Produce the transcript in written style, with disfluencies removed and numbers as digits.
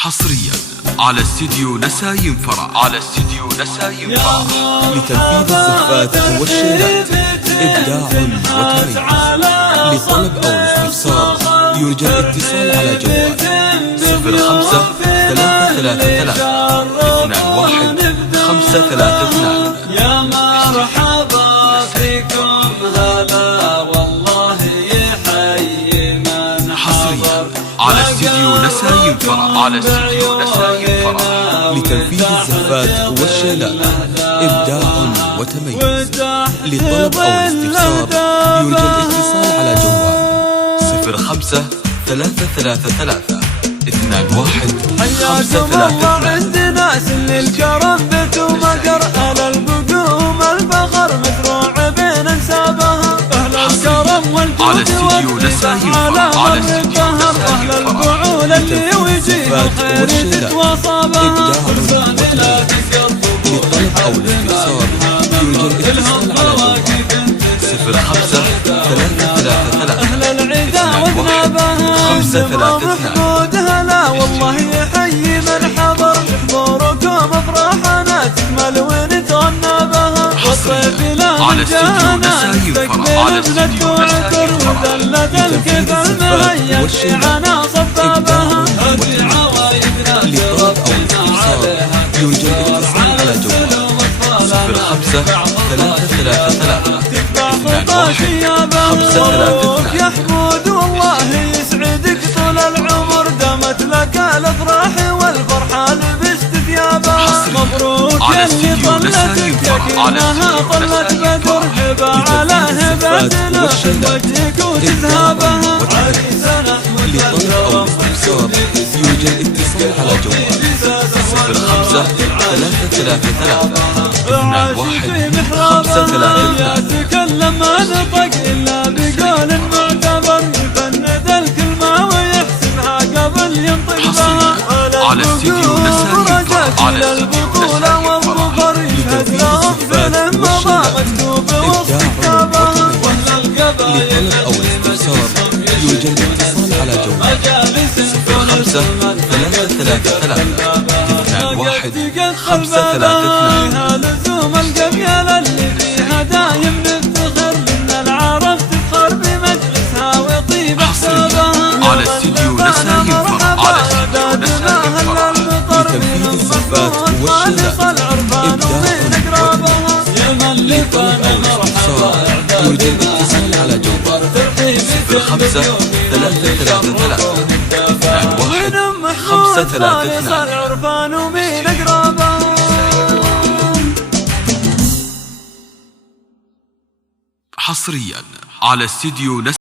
حصريا على استديو نسايم فرح لتنفيذ الزفات والشيلات إبداع وتميز. لطلب أو الاستفسار يرجى الاتصال على جوال 05-333-21-532. يا مرحبا فيكم هلا والله يحيي من حصريا على استديو نسايم فرح لتنفيذ الزفات والشيلات إبداع وتميز. لطلب أو الاستفسار يرجى الاتصال على جوال 05-333-21-532. عند ناس للكرم بيت ومقر على البقوم الفخر مزروع بين انسابها اهل الكرم والجود والسعه على الفهر اهل البعول اللي ويجيها الخير تتواصبها فرسان لا تسقط لطلب أو الاستفسار يرجى الاتصال على جوال 05-333-21-532. اهل العدا واذنابها محمود هلا والله يحيي من حضر حضوركم افراحنا تكمل ونتغنى بها والصيف لا جانا نستقبل ابنة وعطر وذلة الكيف المهيأ شيعنا صفابها هدي عوايدنا لطلب أو الاستفسار يرجى الاتصال على جوال 05-333-21-532. يا حمود والله يسعدك طول العمر دامت لك الافراح والفرحه لبست ثيابها مبروك اللي طلتك يكنها طلت بدر هبه على هبتنا وجهك وتذهبها عريسنا لطلب أو الاستفسار يرجى الاتصال على جوال 05-333-21-532. يتكلم ما نطق الا بقول معتبر يفند الكلمه ويحسبها قبل ينطقها على استديو نسايم فرح البطوله والظفر يشهد لافضل مضى مكتوب وسط كتابها واهل القبائل لطلب أو الاستفسار يرجى الاتصال على جوال 05-333-21-532. لزوم القبيل اللي فيها دايم نفتخر لان العرب تفخر بمجلسها ويطيب حسابها على استديو نسايم فرح لتنفيذ الزفات والشيلات إبداع وتميز. لطلب أو الاستفسار يرجى الاتصال على جوال 05-333-21-532. عرفان ومين اقرابها حصريا على استديو